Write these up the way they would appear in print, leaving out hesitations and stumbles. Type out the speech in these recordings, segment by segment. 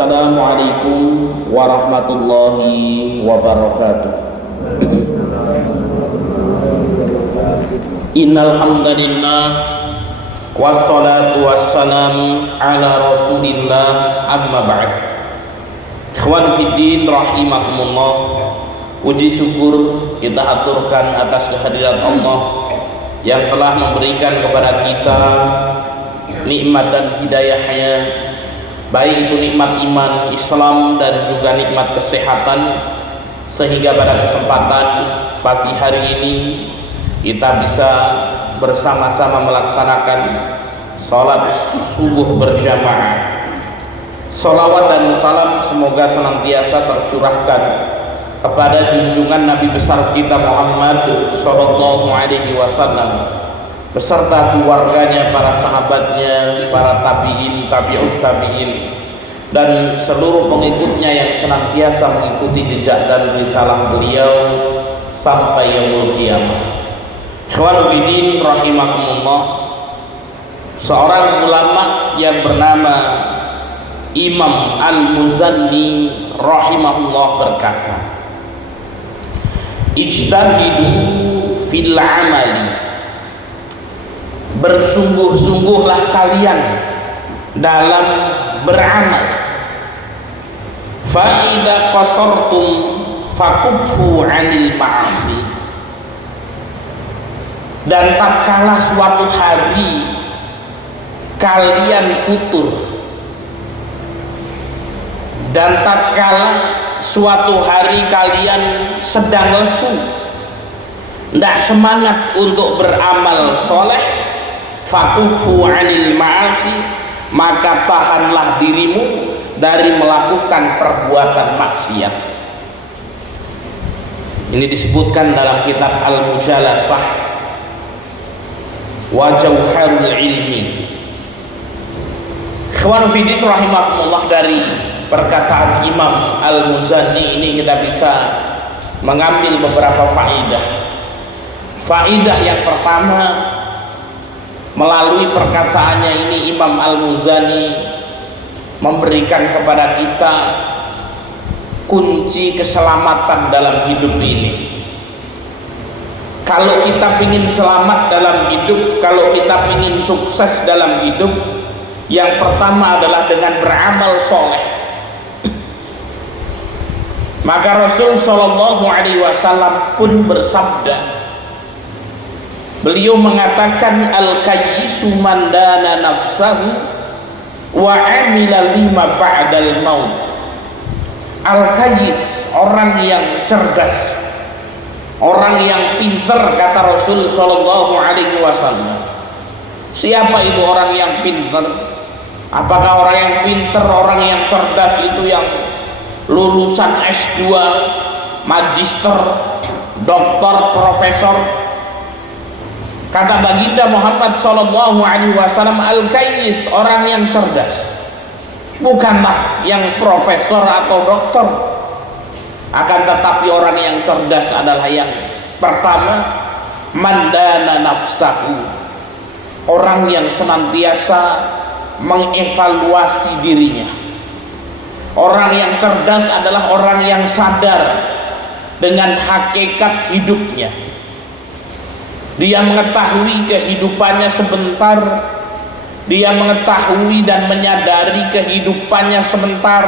Assalamualaikum warahmatullahi wabarakatuh. Innal hamdalillah wassalatu wassalamu ala Rasulillah amma ba'd. Ikhwan fiddin rahimakumullah, puji syukur kita haturkan atas kehadirat Allah yang telah memberikan kepada kita nikmat dan hidayahnya, baik itu nikmat iman, Islam, dan juga nikmat kesehatan, sehingga pada kesempatan pagi hari ini kita bisa bersama-sama melaksanakan sholat subuh berjamaah. Sholawat dan salam semoga senantiasa tercurahkan kepada junjungan Nabi besar kita Muhammad Sallallahu Alaihi Wasallam beserta keluarganya, para sahabatnya, para tabi'in, tabi'ut tabi'in, dan seluruh pengikutnya yang senantiasa mengikuti jejak dan risalah beliau sampai yaumul qiyamah. Ikhwan fillah rahimakumullah, seorang ulama yang bernama Imam Al-Muzanni rahimahullah berkata, ijtahidu fil amali, bersungguh-sungguhlah kalian dalam beramal. Fa idza qasartum fakuffu 'anil ma'asi, dan tatkala suatu hari kalian futur, dan tatkala suatu hari kalian sedang lesu, tidak semangat untuk beramal soleh, fakufu anil ma'asi, maka tahanlah dirimu dari melakukan perbuatan maksiat. Ini disebutkan dalam kitab Al-Mujalasah wa Jauharul Ilmi. Ikhwan fillah rahimakumullah, dari perkataan Imam Al-Muzanni ini kita bisa mengambil beberapa faidah. Faidah yang pertama, melalui perkataannya ini Imam Al-Muzanni memberikan kepada kita kunci keselamatan dalam hidup ini. Kalau kita ingin selamat dalam hidup, kalau kita ingin sukses dalam hidup, yang pertama adalah dengan beramal soleh. Maka Rasul Shallallahu Alaihi Wasallam pun bersabda, beliau mengatakan, al-kayyisu man dana nafsahu wa amila lima ba'dal maut. Al-kayyis, orang yang cerdas, orang yang pintar, kata Rasul Shallallahu Alaihi Wasallam. Siapa itu orang yang pintar? Apakah orang yang pintar, orang yang cerdas itu yang lulusan S2, magister, doktor, profesor? Kata baginda Muhammad Sallallahu Alaihi Wasallam, al-kayyis, orang yang cerdas, bukanlah yang profesor atau doktor, akan tetapi orang yang cerdas adalah yang pertama, mandana nafsahu, orang yang senantiasa mengevaluasi dirinya. Orang yang cerdas adalah orang yang sadar dengan hakikat hidupnya. Dia mengetahui kehidupannya sebentar, dia mengetahui dan menyadari kehidupannya sebentar,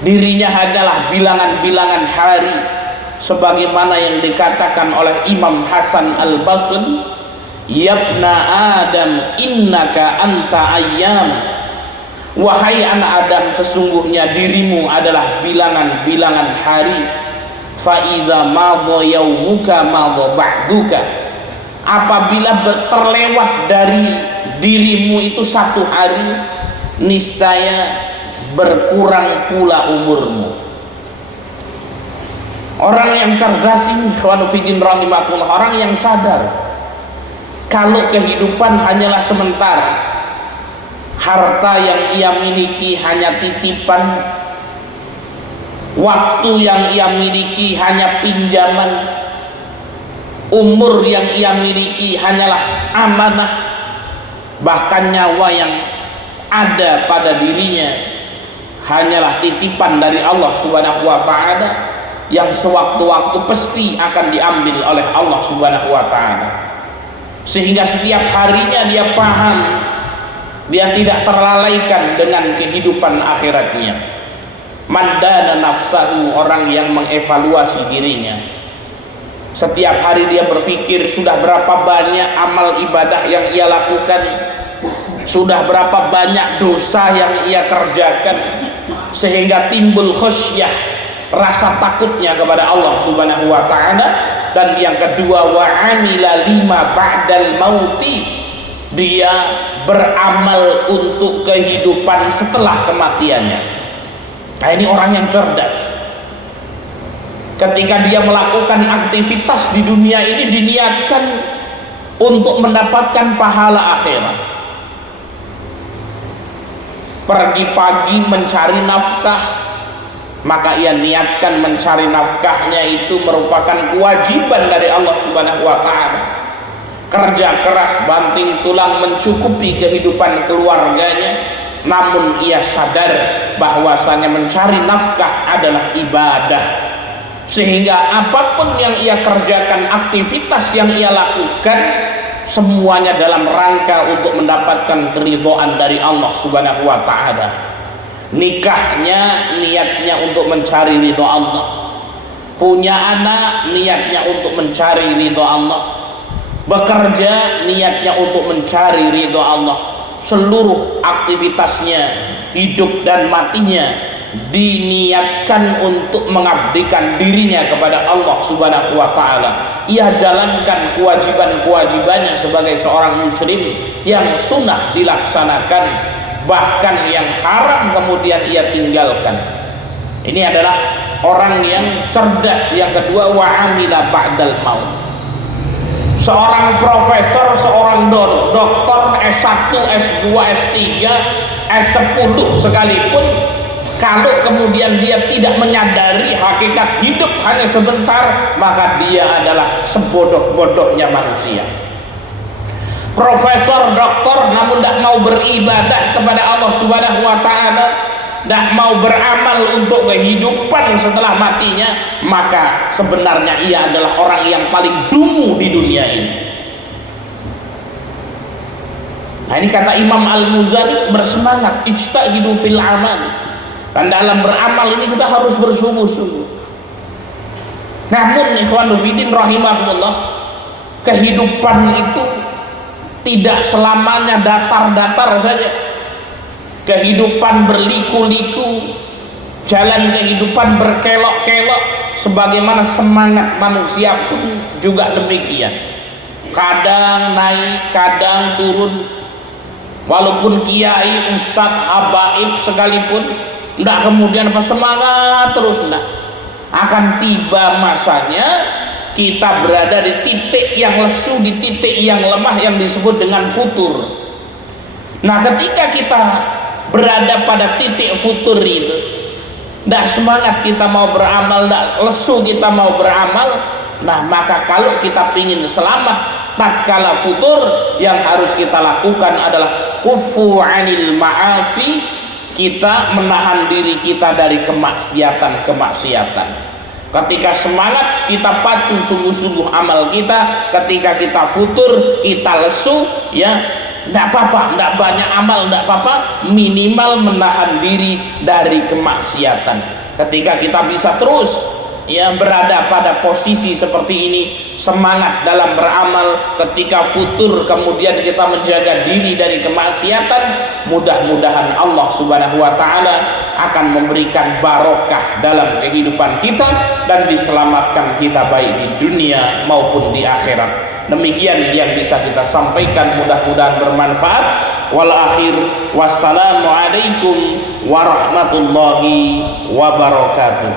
dirinya hanyalah bilangan-bilangan hari, sebagaimana yang dikatakan oleh Imam Hasan Al-Basri, yabna Adam innaka anta ayyam, wahai anak Adam, sesungguhnya dirimu adalah bilangan-bilangan hari. Fa idza madha yaumuka madha ba'duka, apabila terlewat dari dirimu itu satu hari, niscaya berkurang pula umurmu. Orang yang cerdas ini, ikhwan fillah rahimakumullah, orang yang sadar kalau kehidupan hanyalah sementara, harta yang ia miliki hanya titipan, waktu yang ia miliki hanya pinjaman, umur yang ia miliki hanyalah amanah, bahkan nyawa yang ada pada dirinya hanyalah titipan dari Allah Subhanahu wa taala yang sewaktu-waktu pasti akan diambil oleh Allah Subhanahu wa taala. Sehingga setiap harinya dia paham, dia tidak terlalaikan dengan kehidupan akhiratnya. Mandana nafsahu, orang yang mengevaluasi dirinya. Setiap hari dia berpikir sudah berapa banyak amal ibadah yang ia lakukan, sudah berapa banyak dosa yang ia kerjakan, sehingga timbul khusyah, rasa takutnya kepada Allah Subhanahu wa taala. Dan yang kedua, wa amila lima ba'dal mauti, dia beramal untuk kehidupan setelah kematiannya. Nah, ini orang yang cerdas. Ketika dia melakukan aktivitas di dunia ini diniatkan untuk mendapatkan pahala akhirat. Pergi pagi mencari nafkah, maka ia niatkan mencari nafkahnya itu merupakan kewajiban dari Allah Subhanahu wa taala. Kerja keras banting tulang mencukupi kehidupan keluarganya, namun ia sadar bahwasanya mencari nafkah adalah ibadah. Sehingga apapun yang ia kerjakan, aktivitas yang ia lakukan, semuanya dalam rangka untuk mendapatkan keridhaan dari Allah Subhanahu wa taala. Nikahnya niatnya untuk mencari ridho Allah, punya anak niatnya untuk mencari ridho Allah, bekerja niatnya untuk mencari ridho Allah. Seluruh aktivitasnya, hidup dan matinya diniatkan untuk mengabdikan dirinya kepada Allah Subhanahu wa taala. Ia jalankan kewajiban-kewajibannya sebagai seorang muslim yang sunnah dilaksanakan, bahkan yang haram kemudian ia tinggalkan. Ini adalah orang yang cerdas. Yang kedua, wa amila ba'dal maut. Seorang profesor, seorang doktor S1, S2, S3, S10 sekalipun, kalau kemudian dia tidak menyadari hakikat hidup hanya sebentar, maka dia adalah sebodoh-bodohnya manusia. Profesor, doktor, namun tidak mau beribadah kepada Allah Subhanahu wa taala, tidak mau beramal untuk kehidupan setelah matinya, maka sebenarnya ia adalah orang yang paling dungu di dunia ini. Nah, ini kata Imam Al-Muzani, bersemangat ijtahidu fil amal. Dan dalam beramal ini kita harus bersungguh-sungguh. Namun ikhwan fillah rahimahullah, kehidupan itu tidak selamanya datar-datar saja. Kehidupan berliku-liku, jalan kehidupan berkelok-kelok, sebagaimana semangat manusia pun juga demikian. Kadang naik, kadang turun. Walaupun kiai, ustadz, habaib sekalipun, tidak kemudian semangat terus, tidak. Akan tiba masanya kita berada di titik yang lesu, di titik yang lemah yang disebut dengan futur. Nah, ketika kita berada pada titik futur itu, tidak semangat kita mau beramal, tidak lesu kita mau beramal. Nah, maka kalau kita ingin selamat tatkala futur, yang harus kita lakukan adalah kufu anil ma'asi, kita menahan diri kita dari kemaksiatan-kemaksiatan. Ketika semangat kita pacu sungguh-sungguh amal kita, ketika kita futur kita lesu, ya tidak apa-apa, tidak banyak amal, tidak apa-apa, minimal menahan diri dari kemaksiatan. Ketika kita bisa terus ya berada pada posisi seperti ini, semangat dalam beramal, ketika futur kemudian kita menjaga diri dari kemaksiatan, mudah-mudahan Allah Subhanahu wa taala akan memberikan barokah dalam kehidupan kita dan diselamatkan kita baik di dunia maupun di akhirat. Demikian yang bisa kita sampaikan, mudah-mudahan bermanfaat. Wal akhir, wassalamu alaikum warahmatullahi wabarakatuh.